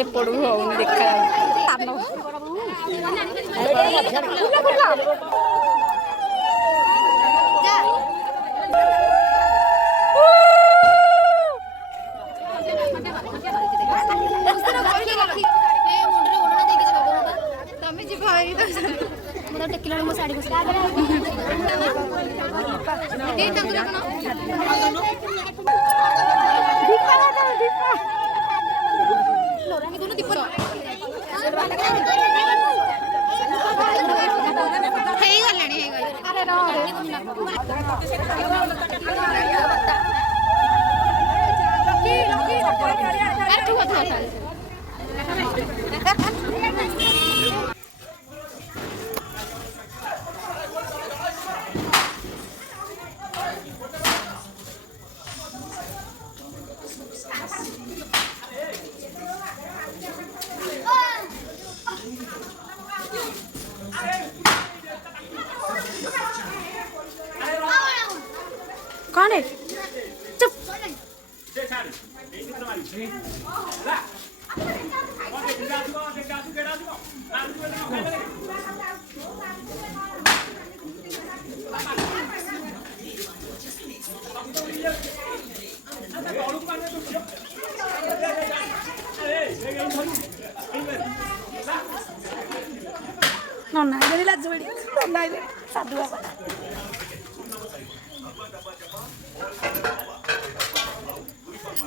ଏପଟକୁ ହଉନି ଦେଖା टेकिला मो साड़ी कौन है चुप नन्ना इधर लाज बड़ी नन्ना इधर साधु बाबा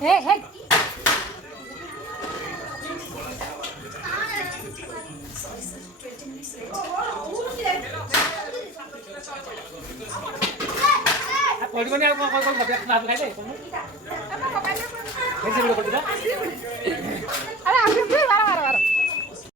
हे हे पढ़िबनी आ कोन कोन खाइ दे कैसे वीडियो कर दिला